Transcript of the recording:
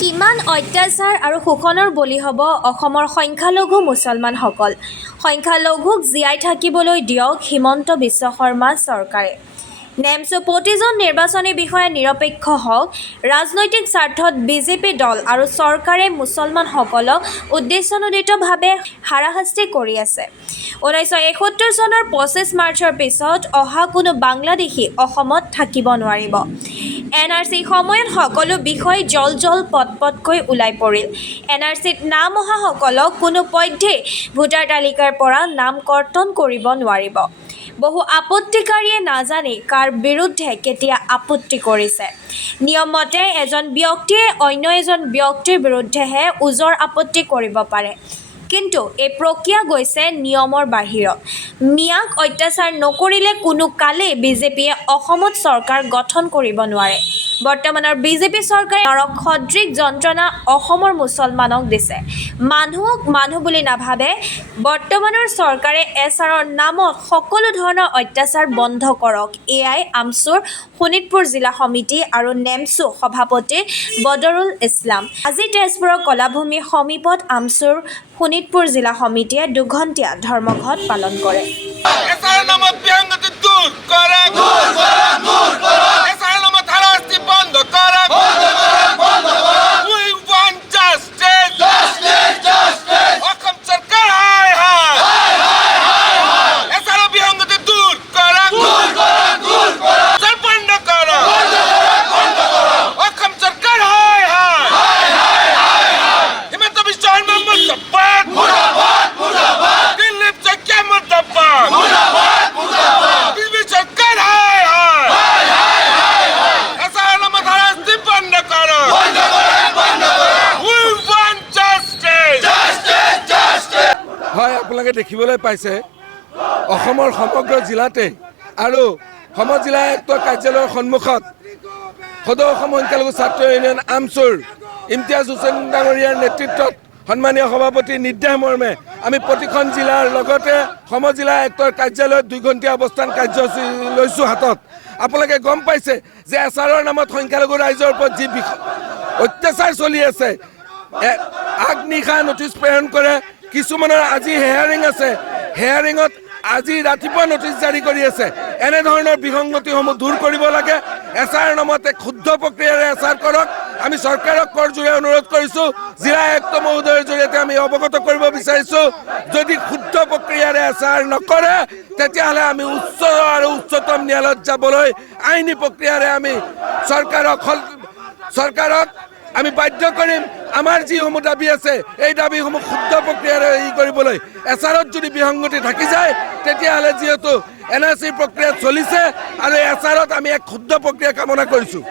কিমান অত্যাচাৰ আৰু শোষণৰ বলি হ'ব অসমৰ সংখ্যালঘু মুছলমানসকল। সংখ্যালঘুক জীয়াই থাকিবলৈ দিয়ক হিমন্ত বিশ্ব শৰ্মা চৰকাৰে। নেমছো প্ৰতিজন নিৰ্বাচনী বিষয়া নিৰপেক্ষ হওক। ৰাজনৈতিক স্বাৰ্থত বিজেপি দল আৰু চৰকাৰে মুছলমানসকলক উদ্দেশ্যনোদিতভাৱে হাৰাশাস্তি কৰি আছে। 1971 চনৰ 25 মাৰ্চৰ পিছত অহা কোনো বাংলাদেশী অসমত থাকিব নোৱাৰিব। NRC সময়ত সকলো বিষয় জল পটকৈ ওলাই পৰিল। NRCত নাম অহাসকলক কোনো পধ্যেই ভোটাৰ তালিকাৰ পৰা নাম কৰ্তন কৰিব নোৱাৰিব। বহু আপত্তিকাৰীয়ে নাজানে কাৰ বিৰুদ্ধে কেতিয়া আপত্তি কৰিছে। নিয়মমতে এজন ব্যক্তিয়ে অন্য এজন ব্যক্তিৰ বিৰুদ্ধেহে ওজৰ আপত্তি কৰিব পাৰে। কিন্তু এই প্ৰক্ৰিয়া গৈছে নিয়মৰ বাহিৰত। মিয়াক অত্যাচাৰ নকৰিলে কোনো কালেই বিজেপিয়ে অসমত চৰকাৰ গঠন কৰিব নোৱাৰে। বৰ্তমানৰ বিজেপি চৰকাৰে নৰক সদৃশ যন্ত্ৰণা অসমৰ মুছলমানক দিছে। মানুহক মানুহ বুলি নাভাবে। বৰ্তমানৰ চৰকাৰে এছাৰৰ নামত সকলো ধৰণৰ অত্যাচাৰ বন্ধ কৰক। এয়াই আমছুৰ শোণিতপুৰ জিলা সমিতি আৰু নেমছো সভাপতি বদৰুল ইছলাম। আজি তেজপুৰৰ কলাভূমি সমীপত আমছুৰ শোণিতপুৰ জিলা সমিতিয়ে দুঘণ্টীয়া ধৰ্মঘট পালন কৰে। হয়, আপোনালোকে দেখিবলৈ পাইছে অসমৰ সমগ্ৰ জিলাতে আৰু সম জিলা আয়ুক্ত কাৰ্যালয়ৰ সন্মুখত সদৌ অসম সংখ্যালঘু ছাত্ৰ ইউনিয়ন আমছুৰ ইমতিয়াজ হুছেইন ডাঙৰীয়াৰ নেতৃত্বত সন্মানীয় সভাপতিৰ নিৰ্দেশ মৰ্মে আমি প্ৰতিখন জিলাৰ লগতে সম জিলা আয়ুক্তৰ কাৰ্যালয়ত 2 ঘণ্টীয়া অৱস্থান কাৰ্যসূচী লৈছোঁ হাতত। আপোনালোকে গম পাইছে যে এছাৰৰ নামত সংখ্যালঘু ৰাইজৰ ওপৰত যি অত্যাচাৰ চলি আছে, আগনিশা নটিচ প্ৰেৰণ কৰে। কিছুমানৰ আজি হেয়াৰিং আছে, হেয়াৰিঙত আজি ৰাতিপুৱা নটিচ জাৰি কৰি আছে। এনেধৰণৰ বিসংগতিসমূহ দূৰ কৰিব লাগে। এছাৰ নামতে ক্ষুদ্ৰ প্ৰক্ৰিয়াৰে এছাৰ কৰক। আমি চৰকাৰক কৰজোৰে অনুৰোধ কৰিছোঁ। জিলা আয়ুক্ত মহোদয়ৰ জৰিয়তে আমি অৱগত কৰিব বিচাৰিছোঁ, যদি ক্ষুদ্ৰ প্ৰক্ৰিয়াৰে এছাৰ নকৰে তেতিয়াহ'লে আমি উচ্চ আৰু উচ্চতম ন্যায়ালয়ত যাবলৈ আইনী প্ৰক্ৰিয়াৰে আমি চৰকাৰক আমি বাধ্য কৰিম। আমাৰ যিসমূহ দাবী আছে এই দাবীসমূহ শুদ্ধ প্ৰক্ৰিয়াৰে কৰিবলৈ। এছাৰত যদি বিসংগতি থাকি যায় তেতিয়াহ'লে যিহেতু NRC প্ৰক্ৰিয়া চলিছে আৰু এছাৰত আমি এক শুদ্ধ প্ৰক্ৰিয়া কামনা কৰিছোঁ।